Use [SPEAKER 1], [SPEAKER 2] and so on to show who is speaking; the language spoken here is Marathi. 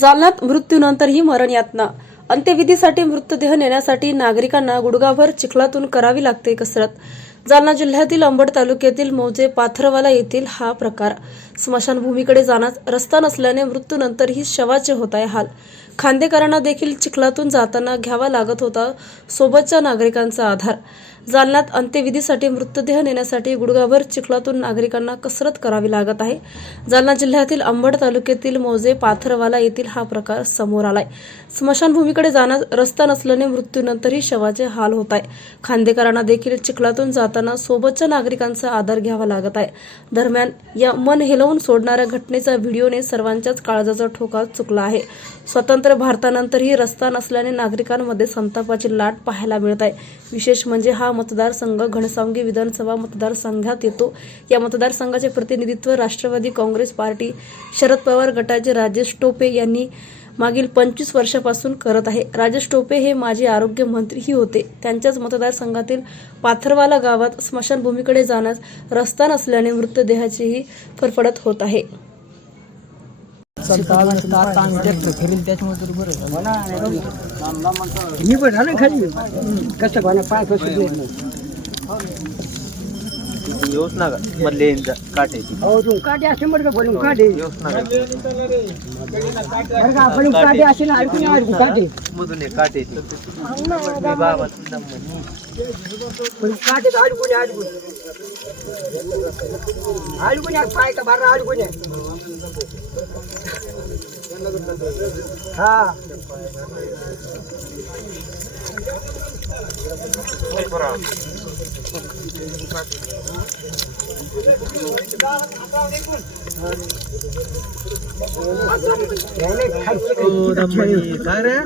[SPEAKER 1] जालन्यात मृत्यूनंतरही मरण यातना. अंत्यविधीसाठी मृतदेह नेण्यासाठी नागरिकांना गुडगाभर चिखलातून करावी लागते कसरत. जालना जिल्ह्यातील अंबड तालुक्यातील मौजे पाथरवाला येथील हा प्रकार. स्मशानभूमीकडे जाण्यास रस्ता नसल्याने मृत्यूनंतरही शवाचे होत आहे हाल. खांदेकरांना देखील चिखलातून जाताना घ्यावा लागत होता. सोबतच्या नागरिकांचा आधार. जालन्यात अंत्यविधीसाठी मृतदेह नेण्यासाठी गुडगाभर चिखलातून नागरिकांना कसरत करावी लागत आहे. जालना जिल्ह्यातील अंबड तालुक्यातील मोजे पाथरवाला येथील हा प्रकार समोर आलाय. स्मशानभूमीकडे जाण्यास रस्ता नसल्याने मृत्यूनंतरही शवाचे हाल होत आहे. खांदेकरांना देखील चिखलातून जाताना सोबतच्या नागरिकांचा आधार घ्यावा लागत आहे. दरम्यान या मन हेलवून सोडणाऱ्या घटनेचा व्हिडिओने सर्वांच्याच काळजाचा ठोका चुकला आहे. स्वतंत्र भारतानंतरही रस्ता नसल्याने नागरिकांमध्ये संतापाची लाट पाहायला मिळत आहे. विशेष म्हणजे हा मतदारसंघ घनसावंगी विधानसभा मतदारसंघात येतो. या मतदारसंघाचे प्रतिनिधित्व राष्ट्रवादी काँग्रेस पार्टी शरद पवार गटाचे राजेश टोपे यांनी मागील पंचवीस वर्षापासून करत आहे. राजेश टोपे हे माजी आरोग्य मंत्रीही होते. त्यांच्याच मतदारसंघातील पाथरवाला गावात स्मशानभूमीकडे जाण्यास रस्ता नसल्याने मृतदेहाचीही फरफडत होत आहे.
[SPEAKER 2] मी पण झालं खाली. कसं कोणा देत नाही
[SPEAKER 3] येऊच ना का मधले काटे.
[SPEAKER 2] हो तू काटे असे बरं का बोलून काटे? बरं का आपण काटे. असे ना ऐकून अडकू काटे.
[SPEAKER 3] मधून काटे बाबा
[SPEAKER 2] काटे अडकून अडकून. अडकून पाय का बारा अडकून. हा.
[SPEAKER 3] काय रे?